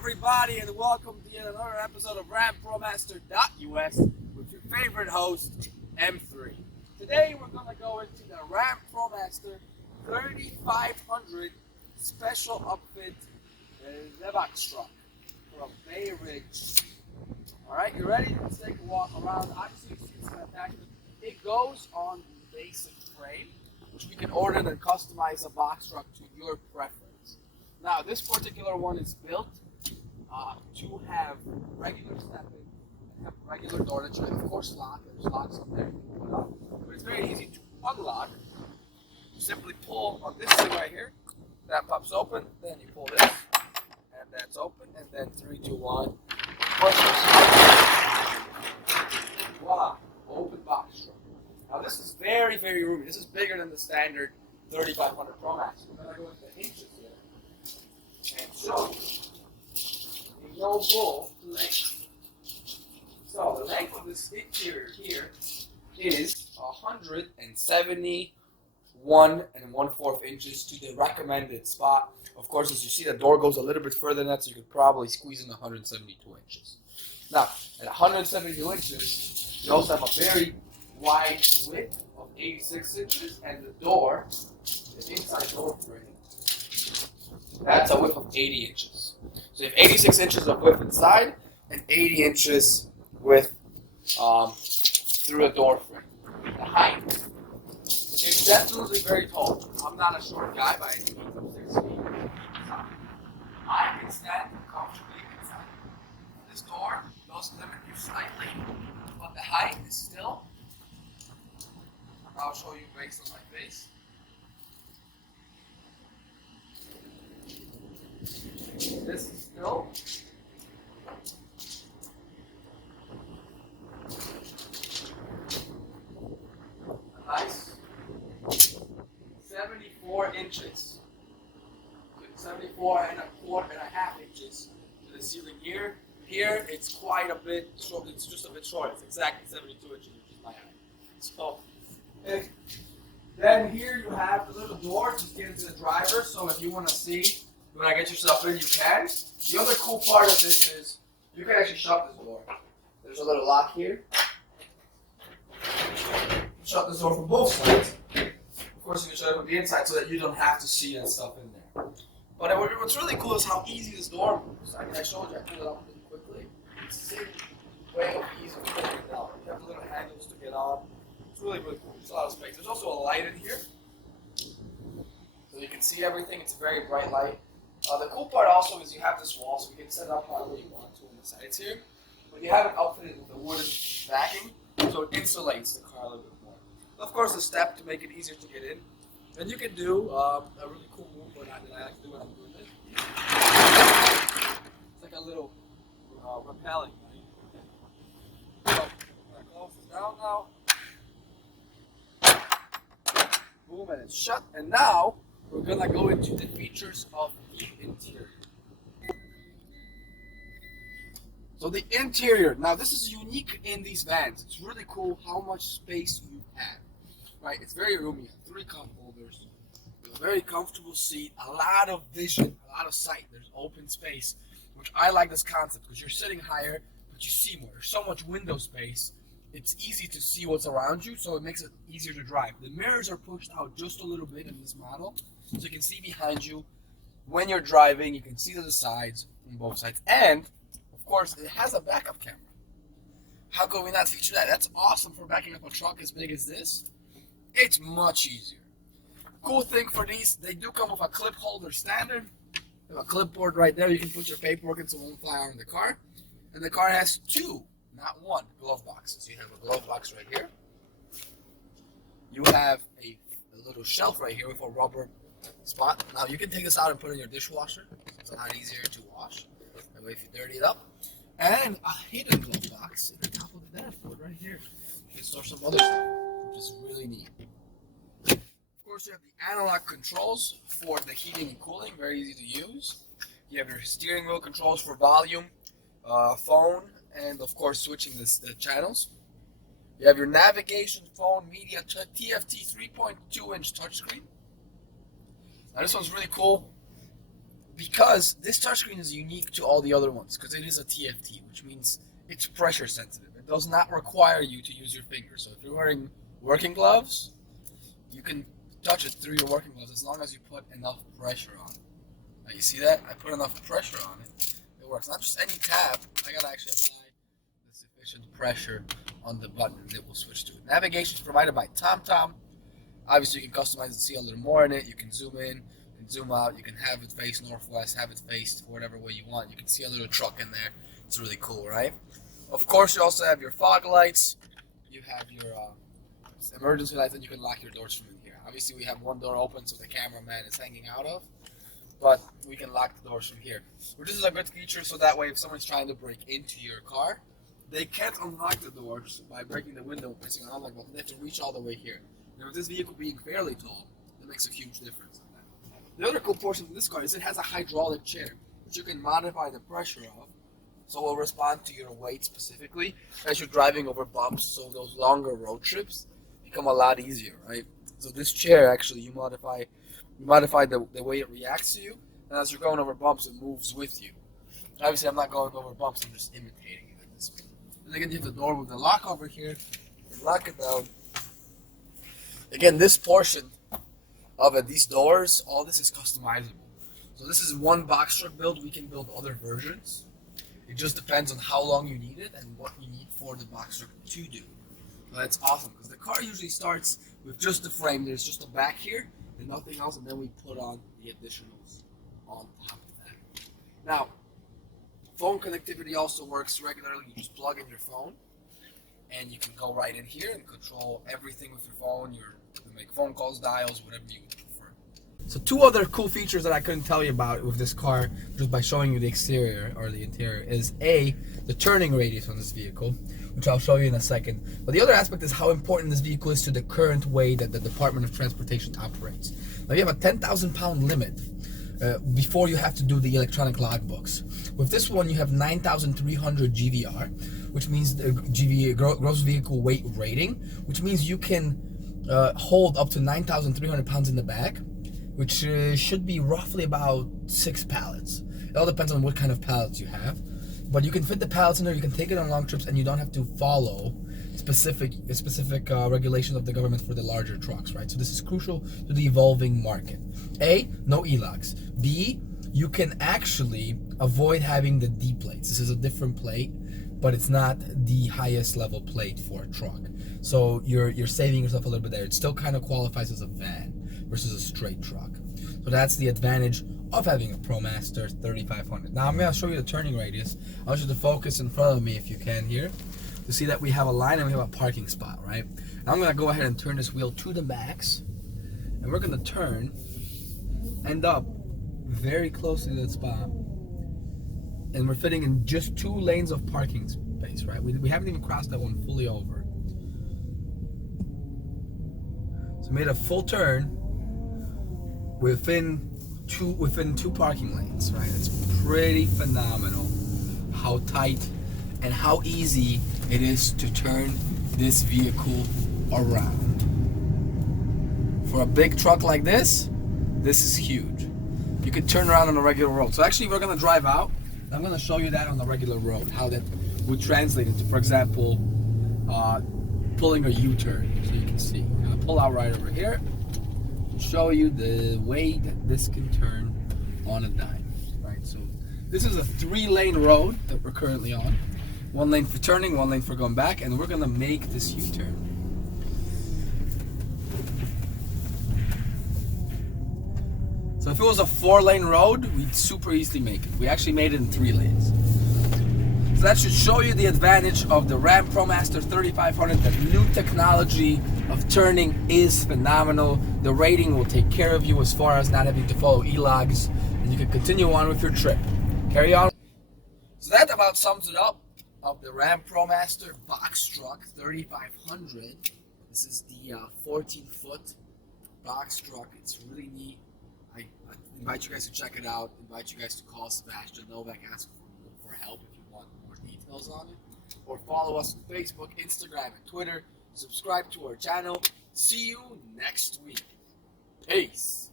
everybody, and welcome to yet another episode of Promaster.us with your favorite host, M3. Today we're going to go into the Promaster 3500 special upfit Seba truck from Bay Ridge. Alright, you ready? Let's take a walk around. Obviously, you see it's attachment. It goes on the basic frame, which we can order and customize a box truck to your preference. Now, this particular one is built to have regular stepping and have regular door that you can, of course, lock. There's locks on there you can put up, but it's very easy to unlock. You simply pull on this thing right here, that pops open, then you pull this, and that's open, and then 3, 2, 1, push this. Voila, open box truck. Now, this is very, very roomy. This is bigger than the standard 3500 Promaster. We're going to go into the inches here and show the no bull length. So the length of this interior here is 171 1/4 inches to the recommended spot. Of course, as you see, the door goes a little bit further than that, so you could probably squeeze in 172 inches. Now, at 172 inches, you also have a very wide width of 86 inches, and the door, the inside door frame, that's a width of 80 inches. So you have 86 inches of width inside and 80 inches width through a door frame. The height is definitely very tall. I'm not a short guy by any means. I'm 6 feet. I can stand comfortably inside. This door does limit you slightly, but the height is still, I'll show you based on my face. This is still a nice 74 inches, 74 1/4 inches to the ceiling here. Here it's quite a bit short. It's just a bit short. It's exactly 72 inches, which is my height. So, then here you have the little door to get into the driver. So if you want to see, you want to get yourself in, you can. The other cool part of this is you can actually shut this door. There's a little lock here. Shut this door from both sides. Of course, you can shut it from the inside so that you don't have to see that stuff in there. But what's really cool is how easy this door moves. I mean, I showed you, I pulled it up really quickly. It's the same way of ease of pulling it down. You have the little handles to get on. It's really, really cool. There's a lot of space. There's also a light in here, so you can see everything. It's a very bright light. The cool part also is you have this wall, so you can set it up however you want to on the sides here. But you have it outfitted with a wooden backing, so it insulates the car a little bit more. Of course, a step to make it easier to get in. And you can do a really cool move that I like to do when I'm doing this. It's like a little rappelling, right? So, I'm going to close this down now. Boom, and it's shut. And now we're gonna go into the features of the interior. So the interior, now this is unique in these vans. It's really cool how much space you have. Right, it's very roomy. 3 cup holders, a very comfortable seat, a lot of vision, a lot of sight. There's open space, which I like this concept because you're sitting higher, but you see more. There's so much window space. It's easy to see what's around you, so it makes it easier to drive. The mirrors are pushed out just a little bit in this model, so you can see behind you. When you're driving, you can see to the sides, on both sides. And, of course, it has a backup camera. How could we not feature that? That's awesome for backing up a truck as big as this. It's much easier. Cool thing for these, they do come with a clip holder standard. You have a clipboard right there. You can put your paperwork in so it won't fly out in the car. And the car has 2. Not 1 glove boxes. You have a glove box right here. You have a little shelf right here with a rubber spot. Now you can take this out and put it in your dishwasher. It's a lot easier to wash. That way if you dirty it up. And a hidden glove box at the top of the dashboard right here. You can store some other stuff, which is really neat. Of course, you have the analog controls for the heating and cooling. Very easy to use. You have your steering wheel controls for volume, phone, and of course switching the channels. You have your navigation, phone, media, TFT 3.2-inch touchscreen. Now this one's really cool because this touchscreen is unique to all the other ones because it is a TFT, which means it's pressure sensitive. It does not require you to use your fingers. So if you're wearing working gloves, you can touch it through your working gloves as long as you put enough pressure on it. Now you see that? I put enough pressure on it. It works. Not just any tab. I gotta actually apply the sufficient pressure on the button and it will switch to it. Navigation is provided by TomTom. Obviously you can customize and see a little more in it. You can zoom in, you can zoom out, you can have it face northwest, have it face whatever way you want. You can see a little truck in there. It's really cool, right? Of course you also have your fog lights. You have your emergency lights, and you can lock your doors from in here. Obviously we have one door open so the cameraman is hanging out of, but we can lock the doors from here. Which is a good feature, so that way if someone's trying to break into your car, they can't unlock the doors by breaking the window, pressing an unlock button. They have to reach all the way here. Now with this vehicle being fairly tall, that makes a huge difference. The other cool portion of this car is it has a hydraulic chair, which you can modify the pressure of, so it will respond to your weight specifically as you're driving over bumps, so those longer road trips become a lot easier, right? So this chair, actually, you modify the way it reacts to you, and as you're going over bumps, it moves with you. Obviously, I'm not going over bumps, I'm just imitating it at this point. And again, you have the door with the lock over here, you lock it down. Again, this portion of it, these doors, all this is customizable. So this is one box truck build. We can build other versions. It just depends on how long you need it and what you need for the box truck to do. So that's awesome because the car usually starts with just the frame. There's just a back here and nothing else, and then we put on the additionals on top of that. Now, phone connectivity also works regularly. You just plug in your phone and you can go right in here and control everything with your phone. You can make phone calls, dials, whatever you would prefer. So two other cool features that I couldn't tell you about with this car just by showing you the exterior or the interior is A, the turning radius on this vehicle, which I'll show you in a second. But the other aspect is how important this vehicle is to the current way that the Department of Transportation operates. Now you have a 10,000 pound limit before you have to do the electronic logbooks. With this one you have 9,300 GVR, which means the gross vehicle weight rating, which means you can hold up to 9,300 pounds in the back, which should be roughly about 6 pallets. It all depends on what kind of pallets you have. But you can fit the pallets in there, you can take it on long trips, and you don't have to follow specific regulations of the government for the larger trucks, right? So this is crucial to the evolving market. A, no elogs. B, you can actually avoid having the D plates. This is a different plate, but it's not the highest level plate for a truck. So you're saving yourself a little bit there. It still kind of qualifies as a van versus a straight truck. So that's the advantage of having a Promaster 3500. Now I'm going to show you the turning radius. I want you to focus in front of me if you can here to see that we have a line and we have a parking spot, right? Now I'm going to go ahead and turn this wheel to the max, and we're going to turn, end up very close to that spot, and we're fitting in just 2 lanes of parking space, right? We haven't even crossed that one fully over. So made a full turn within two parking lanes, right? It's pretty phenomenal how tight and how easy it is to turn this vehicle around. For a big truck like this is huge. You can turn around on a regular road. So actually we're gonna drive out. I'm gonna show you that on the regular road, how that would translate into, for example, pulling a U-turn, so you can see. We're gonna pull out right over here, show you the way that this can turn on a dime, right? So this is a 3-lane road that we're currently on. 1 lane for turning, 1 lane for going back, and we're gonna make this U-turn. So if it was a 4-lane road, we'd super easily make it. We actually made it in 3 lanes. So that should show you the advantage of the Ram Promaster 3500. The new technology of turning is phenomenal. The rating will take care of you as far as not having to follow e-logs, and you can continue on with your trip. Carry on. So that about sums it up of the Ram Promaster box truck 3500. This is the 14-foot box truck. It's really neat. I invite you guys to check it out. Invite you guys to call Seba Nowak, ask for help if you want more details on it. Or follow us on Facebook, Instagram, and Twitter. Subscribe to our channel. See you next week. Peace.